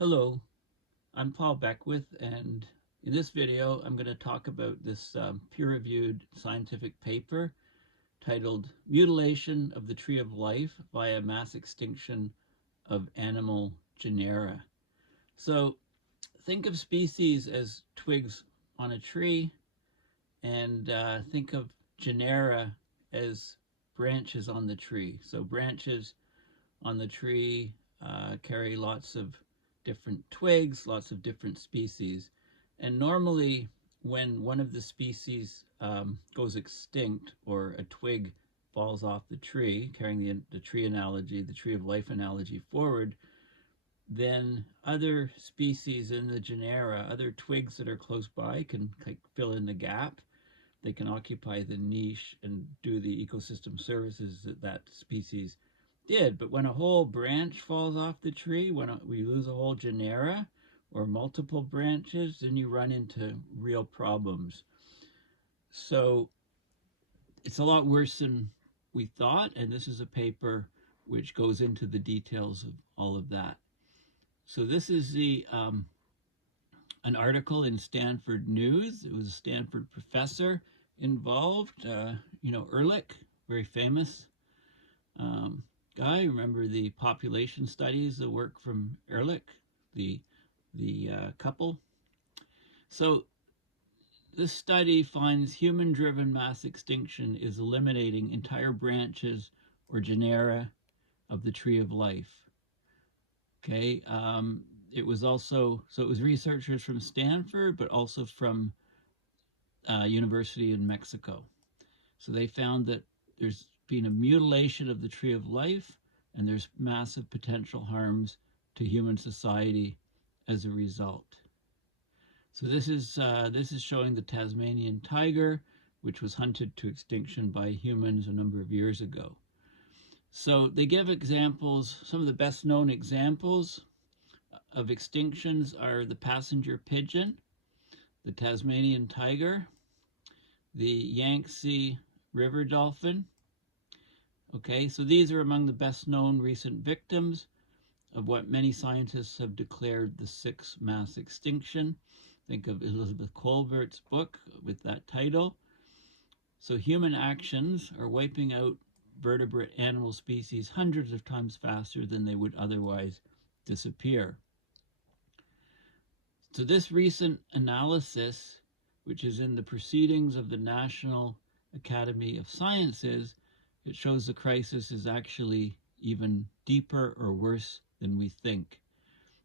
Hello, I'm Paul Beckwith, and in this video I'm going to talk about this peer-reviewed scientific paper titled Mutilation of the Tree of Life via Mass Extinction of Animal Genera. So think of species as twigs on a tree, and think of genera as branches on the tree. So branches on the tree carry lots of different twigs, lots of different species. And normally when one of the species goes extinct, or a twig falls off the tree, carrying the tree analogy, the tree of life analogy forward, then other species in the genera, other twigs that are close by, can fill in the gap. They can occupy the niche and do the ecosystem services that that species did. But when a whole branch falls off the tree, when we lose a whole genera or multiple branches, then you run into real problems. So it's a lot worse than we thought, and this is a paper which goes into the details of all of that. So this is an article in Stanford News. It was a Stanford professor involved, Ehrlich, very famous guy. Remember the population studies, the work from Ehrlich, the couple. So this study finds human-driven mass extinction is eliminating entire branches or genera of the tree of life. Okay, it was researchers from Stanford, but also from university in Mexico. So they found that there's been a mutilation of the tree of life, and there's massive potential harms to human society as a result. So this is showing the Tasmanian tiger, which was hunted to extinction by humans a number of years ago. So they give examples. Some of the best known examples of extinctions are the passenger pigeon, the Tasmanian tiger, the Yangtze river dolphin. Okay, so these are among the best known recent victims of what many scientists have declared the sixth mass extinction. Think of Elizabeth Kolbert's book with that title. So human actions are wiping out vertebrate animal species hundreds of times faster than they would otherwise disappear. So this recent analysis, which is in the Proceedings of the National Academy of Sciences, it shows the crisis is actually even deeper or worse than we think,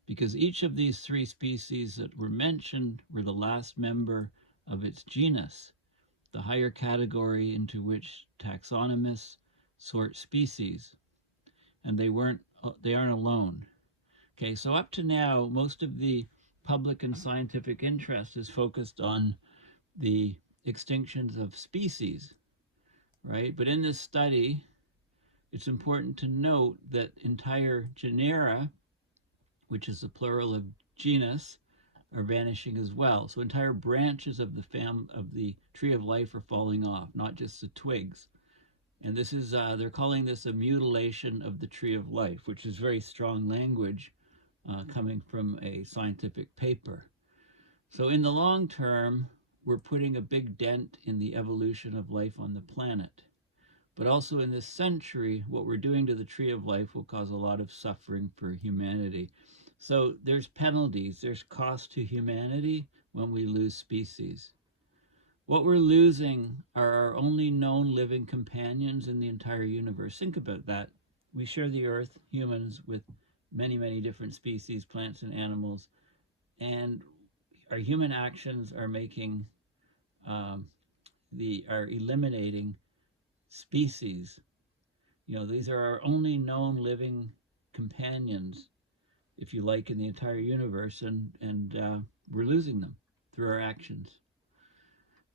because each of these three species that were mentioned were the last member of its genus, the higher category into which taxonomists sort species, and they aren't alone. Okay, so up to now, most of the public and scientific interest is focused on the extinctions of species, right? But in this study, it's important to note that entire genera, which is the plural of genus, are vanishing as well. So entire branches of the tree of life are falling off, not just the twigs. And this is, they're calling this a mutilation of the tree of life, which is very strong language coming from a scientific paper. So in the long term, we're putting a big dent in the evolution of life on the planet. But also in this century, what we're doing to the tree of life will cause a lot of suffering for humanity. So there's penalties, there's cost to humanity when we lose species. What we're losing are our only known living companions in the entire universe. Think about that. We share the earth, humans, with many, many different species, plants and animals, and our human actions are making, are eliminating species. These are our only known living companions, if you like, in the entire universe, and we're losing them through our actions.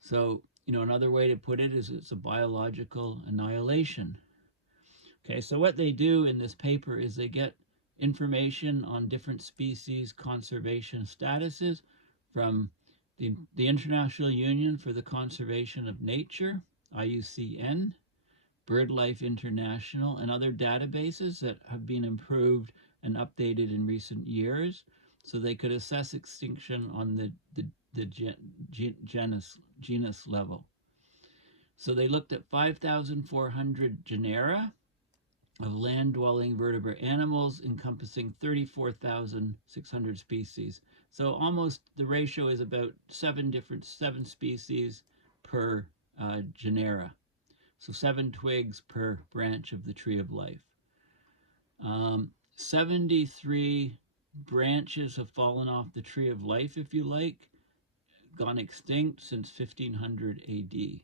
So, another way to put it is it's a biological annihilation. Okay, so what they do in this paper is they get information on different species conservation statuses from the International Union for the Conservation of Nature, IUCN, BirdLife International, and other databases that have been improved and updated in recent years. so they could assess extinction on the genus level. So they looked at 5,400 genera of land-dwelling vertebrate animals encompassing 34,600 species. So almost the ratio is about seven species per genera. So 7 twigs per branch of the tree of life. 73 branches have fallen off the tree of life, if you like, gone extinct since 1500 AD.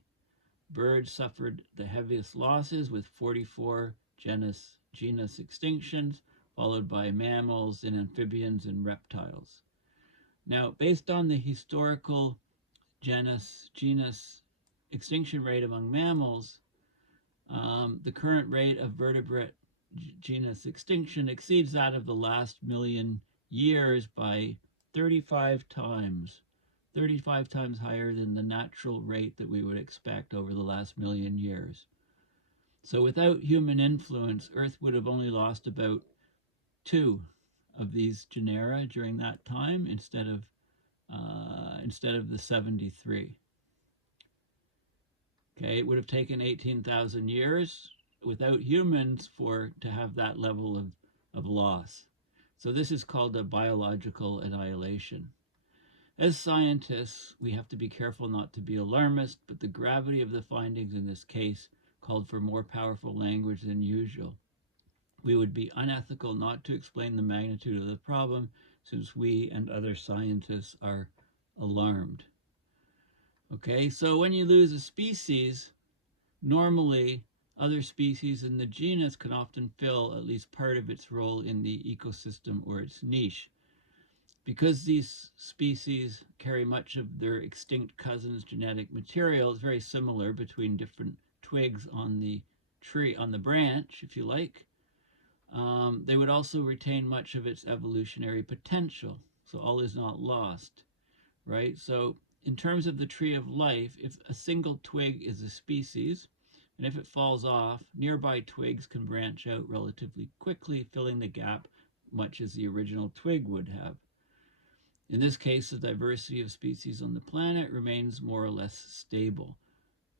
Birds suffered the heaviest losses with 44 genus extinctions, followed by mammals and amphibians and reptiles. Now, based on the historical genus extinction rate among mammals, the current rate of vertebrate genus extinction exceeds that of the last million years by 35 times. 35 times higher than the natural rate that we would expect over the last million years. So without human influence, Earth would have only lost about 2 of these genera during that time instead of the 73. Okay, it would have taken 18,000 years without humans to have that level of loss. So this is called a biological annihilation. As scientists, we have to be careful not to be alarmist, but the gravity of the findings in this case called for more powerful language than usual. We would be unethical not to explain the magnitude of the problem, since we and other scientists are alarmed. Okay, so when you lose a species, normally other species in the genus can often fill at least part of its role in the ecosystem or its niche. Because these species carry much of their extinct cousins' genetic material, it's very similar between different twigs on the tree, on the branch, if you like. They would also retain much of its evolutionary potential, so all is not lost, right? So in terms of the tree of life, if a single twig is a species, and if it falls off, nearby twigs can branch out relatively quickly, filling the gap much as the original twig would have. In this case, the diversity of species on the planet remains more or less stable.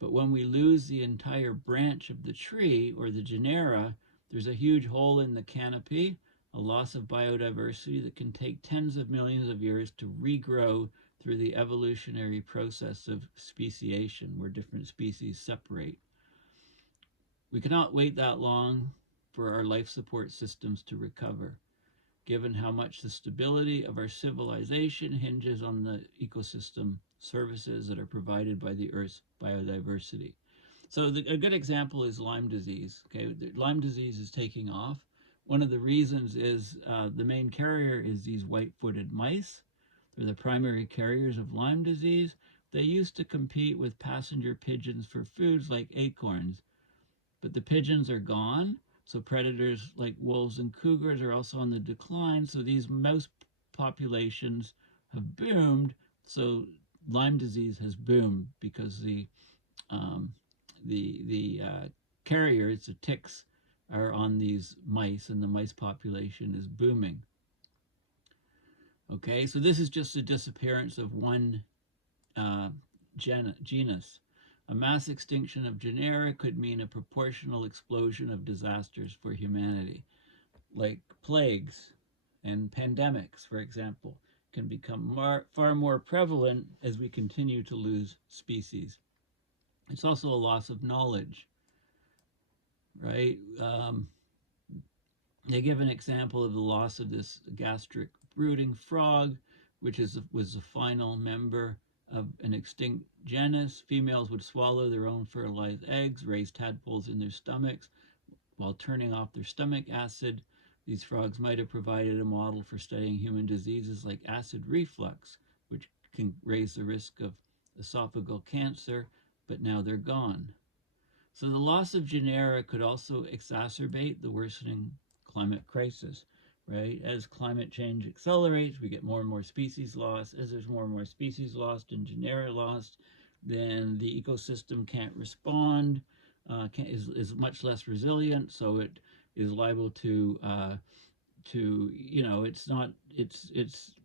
But when we lose the entire branch of the tree or the genera, there's a huge hole in the canopy, a loss of biodiversity that can take tens of millions of years to regrow through the evolutionary process of speciation, where different species separate. We cannot wait that long for our life support systems to recover, given how much the stability of our civilization hinges on the ecosystem services that are provided by the Earth's biodiversity. So a good example is Lyme disease. Okay, Lyme disease is taking off. One of the reasons is the main carrier is these white-footed mice. They're the primary carriers of Lyme disease. They used to compete with passenger pigeons for foods like acorns, but the pigeons are gone. So predators like wolves and cougars are also on the decline. So these mouse populations have boomed. So Lyme disease has boomed because the carriers, the ticks, are on these mice, and the mice population is booming. Okay, so this is just the disappearance of one genus. A mass extinction of genera could mean a proportional explosion of disasters for humanity, like plagues and pandemics, for example, can become far more prevalent as we continue to lose species. It's also a loss of knowledge, right? They give an example of the loss of this gastric brooding frog, which was the final member of an extinct genus. Females would swallow their own fertilized eggs, raise tadpoles in their stomachs while turning off their stomach acid. These frogs might have provided a model for studying human diseases like acid reflux, which can raise the risk of esophageal cancer, but now they're gone. So the loss of genera could also exacerbate the worsening climate crisis, right? As climate change accelerates, we get more and more species lost. As there's more and more species lost and genera lost, then the ecosystem can't respond, is much less resilient, so it is liable to to, you know, it's not, it's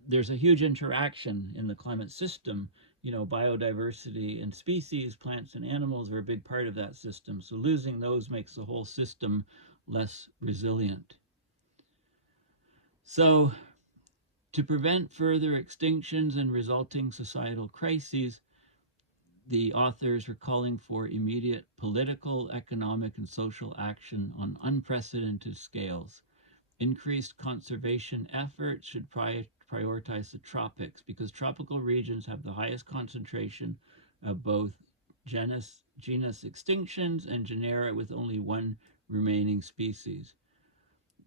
there's a huge interaction in the climate system. You know, biodiversity and species, plants and animals, are a big part of that system. So losing those makes the whole system less resilient. So to prevent further extinctions and resulting societal crises, the authors are calling for immediate political, economic, and social action on unprecedented scales. Increased conservation efforts should prioritize the tropics, because tropical regions have the highest concentration of both genus extinctions and genera with only one remaining species.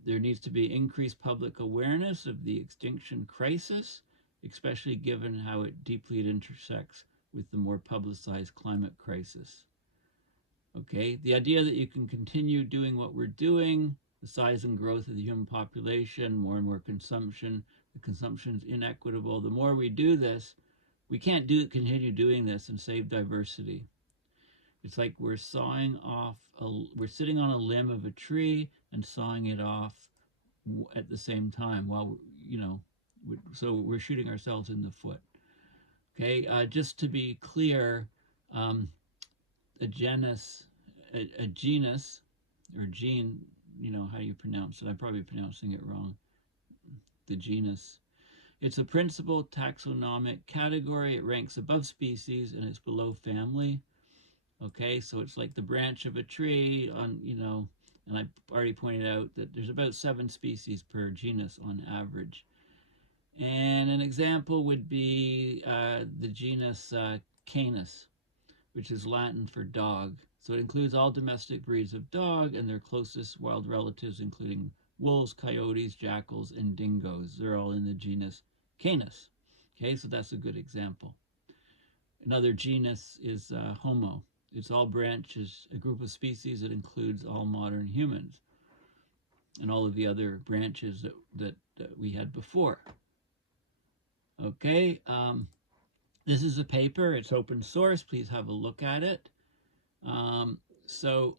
There needs to be increased public awareness of the extinction crisis, especially given how deeply it intersects with the more publicized climate crisis. Okay, the idea that you can continue doing what we're doing, the size and growth of the human population, more and more consumption, the consumption's inequitable. The more we do this, we can't continue doing this and save diversity. It's like we're sawing off, we're sitting on a limb of a tree and sawing it off at the same time while, you know, so we're shooting ourselves in the foot. Okay, just to be clear, a genus, a genus or gene, you know, how do you pronounce it? I'm probably pronouncing it wrong. The genus. It's a principal taxonomic category. It ranks above species and it's below family. Okay, so it's like the branch of a tree on, you know, and I already pointed out that there's about 7 species per genus on average. And an example would be the genus Canis, which is Latin for dog. So it includes all domestic breeds of dog and their closest wild relatives, including wolves, coyotes, jackals, and dingoes. They're all in the genus Canis. Okay, so that's a good example. Another genus is Homo. It's all branches, a group of species that includes all modern humans and all of the other branches that we had before. Okay, this is a paper. It's open source. Please have a look at it. So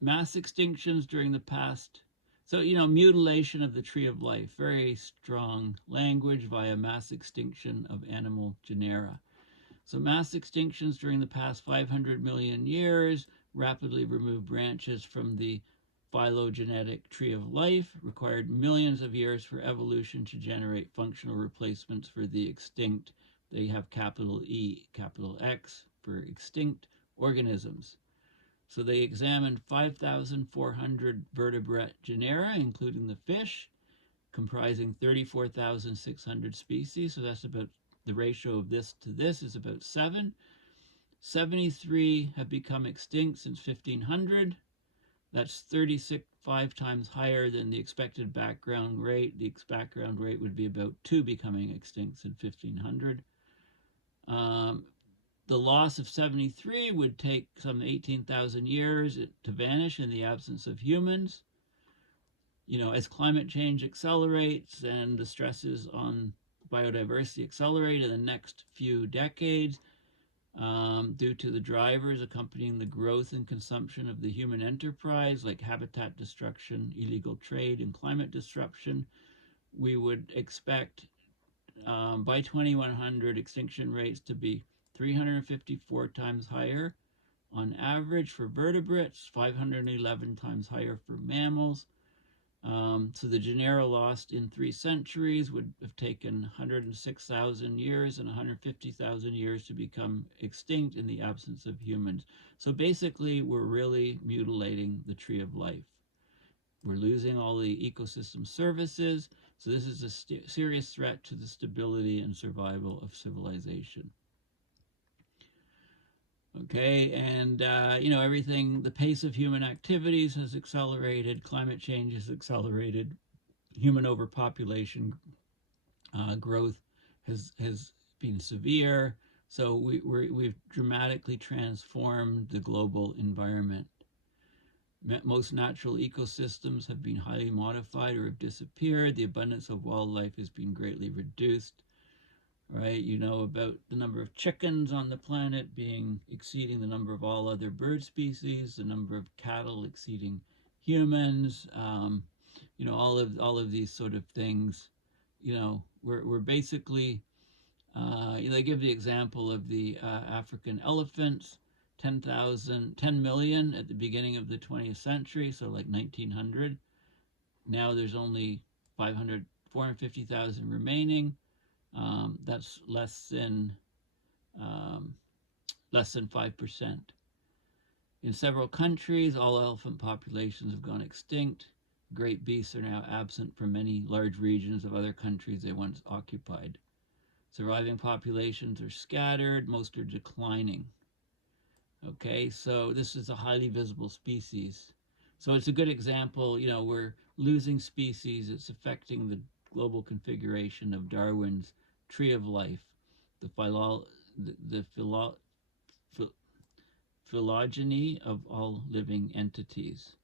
mass extinctions during the past. So, you know, mutilation of the tree of life, very strong language via mass extinction of animal genera. So mass extinctions during the past 500 million years rapidly removed branches from the phylogenetic tree of life, required millions of years for evolution to generate functional replacements for the extinct. They have capital E, capital X for extinct organisms. So they examined 5,400 vertebrate genera, including the fish, comprising 34,600 species. So that's about, the ratio of this to this is about 7. 73 have become extinct since 1500. That's 35 times higher than the expected background rate. The background rate would be about 2 becoming extinct in 1500. The loss of 73 would take some 18,000 years to vanish in the absence of humans. You know, as climate change accelerates and the stresses on biodiversity accelerate in the next few decades, due to the drivers accompanying the growth and consumption of the human enterprise, like habitat destruction, illegal trade, and climate disruption, we would expect by 2100 extinction rates to be 354 times higher on average for vertebrates, 511 times higher for mammals. So the genera lost in 3 centuries would have taken 106,000 years and 150,000 years to become extinct in the absence of humans. So basically, we're really mutilating the tree of life. We're losing all the ecosystem services. So this is a serious threat to the stability and survival of civilization. Okay, and you know, everything, the pace of human activities has accelerated, climate change has accelerated, human overpopulation growth has been severe. So we've dramatically transformed the global environment. Most natural ecosystems have been highly modified or have disappeared. The abundance of wildlife has been greatly reduced. Right, you know about the number of chickens on the planet exceeding the number of all other bird species, the number of cattle exceeding humans. all of these sort of things. We're basically they give the example of the African elephants, 10 million at the beginning of the 20th century, so like 1900. Now there's only 450,000 remaining. That's um, less than 5%. In several countries, all elephant populations have gone extinct. Great beasts are now absent from many large regions of other countries they once occupied. Surviving populations are scattered, most are declining. Okay, so this is a highly visible species. So it's a good example, we're losing species. It's affecting the global configuration of Darwin's tree of life, the, philo- the philo- phylogeny of all living entities.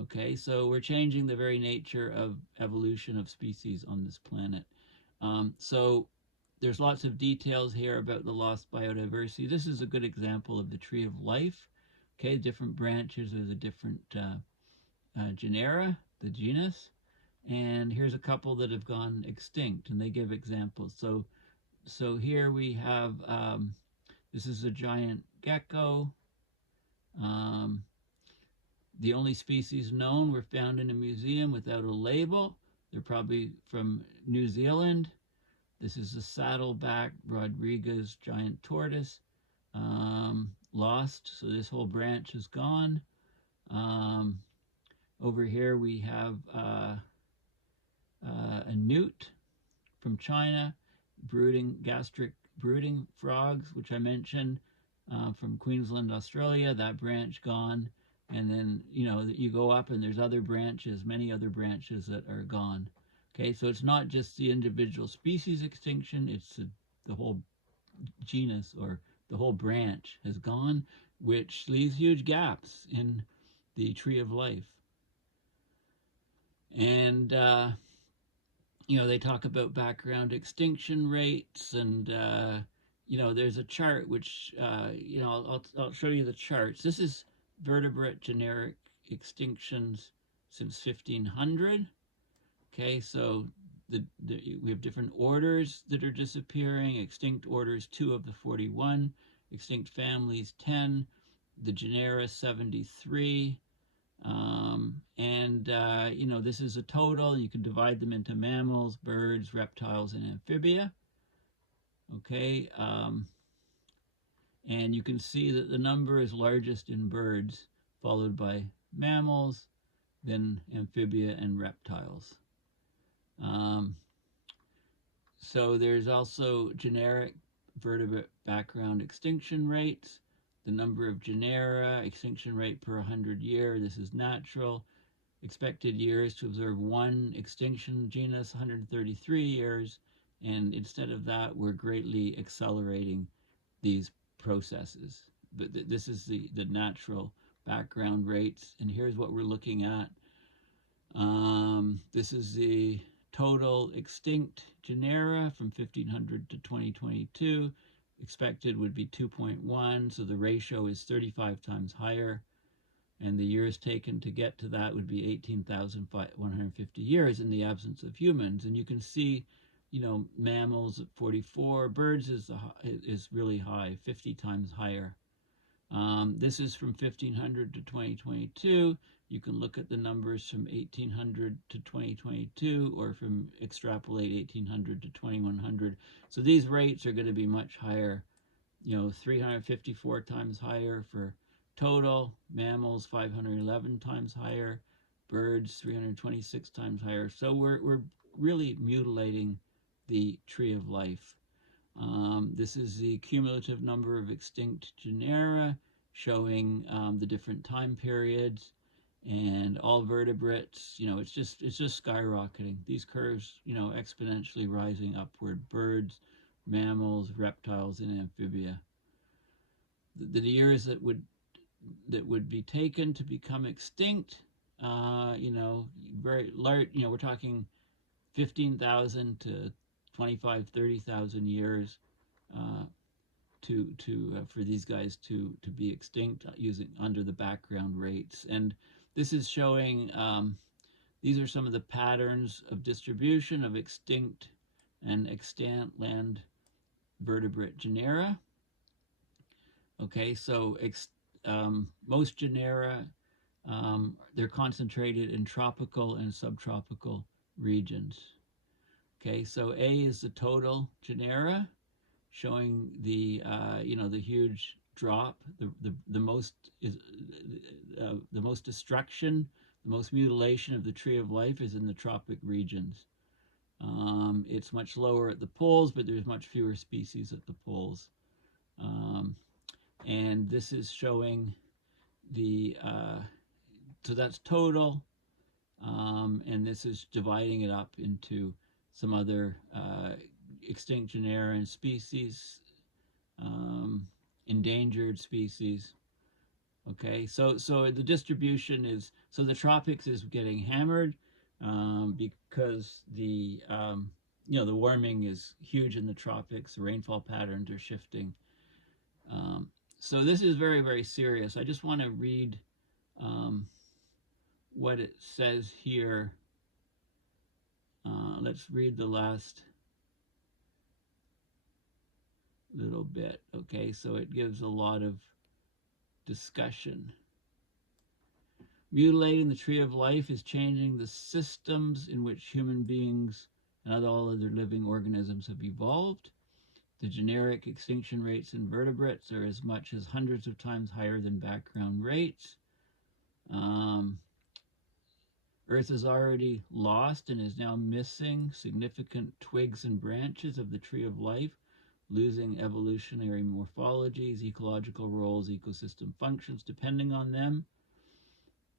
Okay, so we're changing the very nature of evolution of species on this planet. So there's lots of details here about the lost biodiversity. This is a good example of the tree of life. Okay, different branches are the different genera, the genus. And here's a couple that have gone extinct, and they give examples. So here we have, this is a giant gecko. Um, the only species known were found in a museum without a label. They're probably from New Zealand. This is the saddleback Rodriguez giant tortoise, lost. So this whole branch is gone. Over here we have a newt from China, gastric brooding frogs, which I mentioned, from Queensland, Australia. That branch gone. And then, you go up and there's other branches, many other branches that are gone. Okay, so it's not just the individual species extinction, it's the whole genus or the whole branch has gone, which leaves huge gaps in the tree of life. And, they talk about background extinction rates, and, there's a chart which, I'll show you the charts. This is vertebrate generic extinctions since 1500. Okay, so we have different orders that are disappearing. Extinct orders, 2 of the 41. Extinct families, 10. The genera, 73. This is a total. You can divide them into mammals, birds, reptiles, and amphibia. Okay, and you can see that the number is largest in birds, followed by mammals, then amphibia and reptiles. So there's also generic vertebrate background extinction rates, the number of genera, extinction rate per 100 year. This is natural. Expected years to observe one extinction genus, 133 years. And instead of that, we're greatly accelerating these processes. But this is the natural background rates. And here's what we're looking at. This is the total extinct genera from 1500 to 2022. Expected would be 2.1, so the ratio is 35 times higher. And the years taken to get to that would be 18,150 years in the absence of humans. And you can see, mammals at 44. Birds is really high, 50 times higher. This is from 1500 to 2022. You can look at the numbers from 1800 to 2022, or from extrapolate 1800 to 2100. So these rates are going to be much higher, 354 times higher for total, mammals 511 times higher, birds 326 times higher. So we're really mutilating the tree of life. This is the cumulative number of extinct genera, showing the different time periods, and all vertebrates. It's just skyrocketing. These curves, exponentially rising upward. Birds, mammals, reptiles, and amphibia. The years that would be taken to become extinct, very large. We're talking 15,000 to 25, 30,000 years for these guys to be extinct, using under the background rates. And this is showing These are some of the patterns of distribution of extinct and extant land vertebrate genera. Okay, so most genera, they're concentrated in tropical and subtropical regions. Okay, so A is the total genera, showing the the huge drop, the most is the most destruction, the most mutilation of the tree of life is in the tropic regions. It's much lower at the poles, but there's much fewer species at the poles. And this is showing the so that's total, and this is dividing it up into some other extinct genera and species, endangered species. Okay, so the distribution is, so the tropics is getting hammered because the the warming is huge in the tropics. The rainfall patterns are shifting. So this is very, very serious. I just want to read what it says here. Let's read the last little bit. Okay, so it gives a lot of discussion. Mutilating the tree of life is changing the systems in which human beings and all other living organisms have evolved. The generic extinction rates in vertebrates are as much as hundreds of times higher than background rates. Earth has already lost and is now missing significant twigs and branches of the tree of life, losing evolutionary morphologies, ecological roles, ecosystem functions depending on them.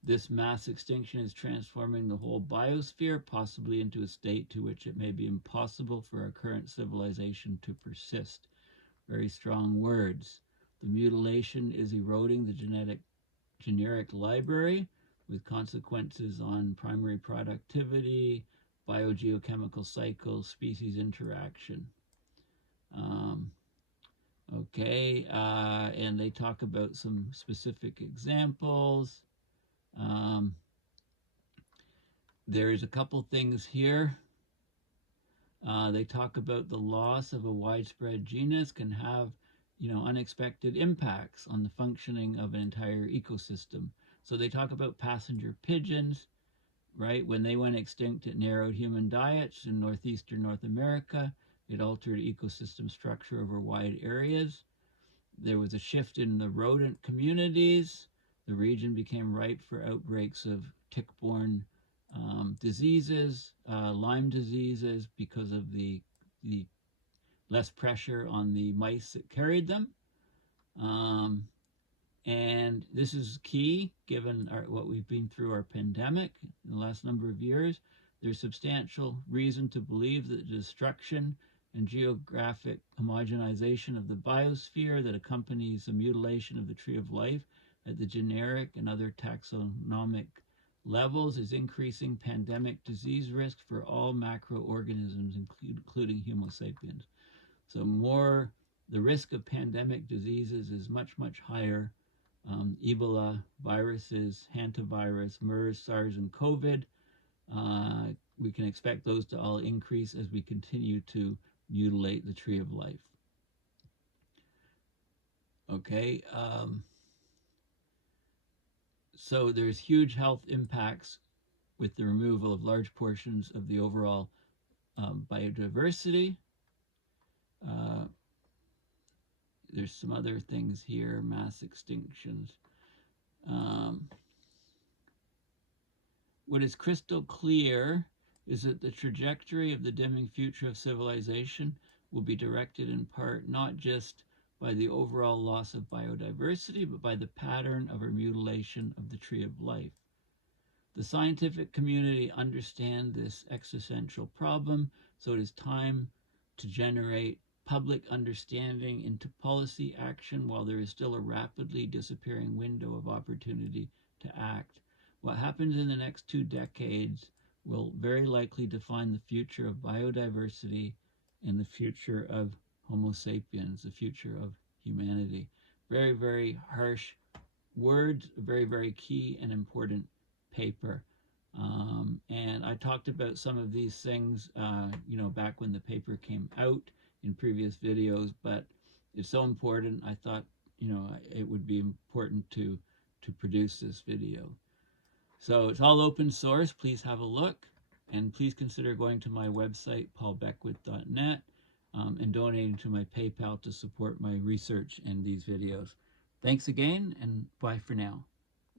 This mass extinction is transforming the whole biosphere, possibly into a state to which it may be impossible for our current civilization to persist. Very strong words. The mutilation is eroding the generic library, with consequences on primary productivity, biogeochemical cycles, species interaction. And they talk about some specific examples. There's a couple things here. They talk about the loss of a widespread genus can have, unexpected impacts on the functioning of an entire ecosystem. So they talk about passenger pigeons, right? When they went extinct, it narrowed human diets in northeastern North America. It altered ecosystem structure over wide areas. There was a shift in the rodent communities. The region became ripe for outbreaks of tick-borne diseases, Lyme diseases, because of the less pressure on the mice that carried them. And this is key, given what we've been through our pandemic in the last number of years. There's substantial reason to believe that the destruction and geographic homogenization of the biosphere that accompanies the mutilation of the tree of life at the generic and other taxonomic levels is increasing pandemic disease risk for all macroorganisms, including Homo sapiens. So the risk of pandemic diseases is much, much higher. Ebola viruses, hantavirus, MERS, SARS, and COVID. We can expect those to all increase as we continue to mutilate the tree of life. Okay, so there's huge health impacts with the removal of large portions of the overall biodiversity. There's some other things here, mass extinctions. What is crystal clear is that the trajectory of the dimming future of civilization will be directed in part not just by the overall loss of biodiversity, but by the pattern of our mutilation of the tree of life. The scientific community understand this existential problem, so it is time to generate public understanding into policy action while there is still a rapidly disappearing window of opportunity to act. What happens in the next 2 decades will very likely define the future of biodiversity and the future of Homo sapiens, the future of humanity. Very, very harsh words, very, very key and important paper. And I talked about some of these things, back when the paper came out in previous videos, but it's so important, I thought, it would be important to produce this video. So it's all open source. Please have a look, and please consider going to my website, paulbeckwith.net, and donating to my PayPal to support my research and these videos. Thanks again, and bye for now.